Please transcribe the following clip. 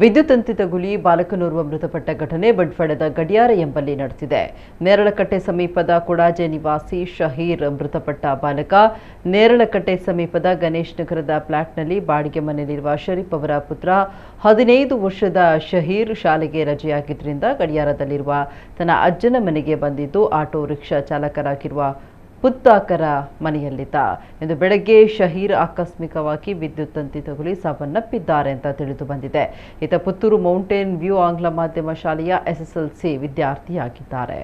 ವಿದ್ಯುತ್ ತಂತಿ ತಗುಲಿ ಬಾಲಕನೋರ್ವ ಮೃತಪಟ್ಟ ಘಟನೆ ಬಂಟ್ವಾಳದ ಗಡಿಯಾರ ಎಂಬಲ್ಲಿ ನಡೆದಿದೆ. ನೇರಳಕಟ್ಟೆ ಸಮೀಪದ ಕೊಡಾಜೆ ನಿವಾಸಿ ಶಹೀರ್ ಮೃತಪಟ್ಟ ಬಾಲಕ. ನೇರಳಕಟ್ಟೆ ಸಮೀಪದ ಗಣೇಶ್ ನಗರದ ಫ್ಲಾಟ್ನಲ್ಲಿ ಬಾಡಿಗೆ ಮನೆಯಲ್ಲಿರುವ ಶರೀಫ್ ಅವರ ಪುತ್ರ. 15 ವರ್ಷದ ಶಹೀರ್ ಶಾಲೆಗೆ ರಜೆಯಾಗಿದ್ದರಿಂದ ಗಡಿಯಾರದಲ್ಲಿರುವ ತನ್ನ ಅಜ್ಜನ ಮನೆಗೆ ಬಂದಿದ್ದು ಆಟೋ ರಿಕ್ಷಾ ಚಾಲಕರಾಗಿರುವ ಪುತ್ತಾಕರ ಮನೆಯಲ್ಲಿದ್ದ. ಇಂದು ಬೆಳಗ್ಗೆ ಶಹೀರ್ ಆಕಸ್ಮಿಕವಾಗಿ ವಿದ್ಯುತ್ ತಂತಿ ತಗುಲಿ ಸಾವನ್ನಪ್ಪಿದ್ದಾರೆ ಅಂತ ತಿಳಿದು ಬಂದಿದೆ. ಈತ ಪುತ್ತೂರು ಮೌಂಟೇನ್ ವ್ಯೂ ಆಂಗ್ಲ ಮಾಧ್ಯಮ ಶಾಲೆಯ SSLC ವಿದ್ಯಾರ್ಥಿಯಾಗಿದ್ದಾರೆ.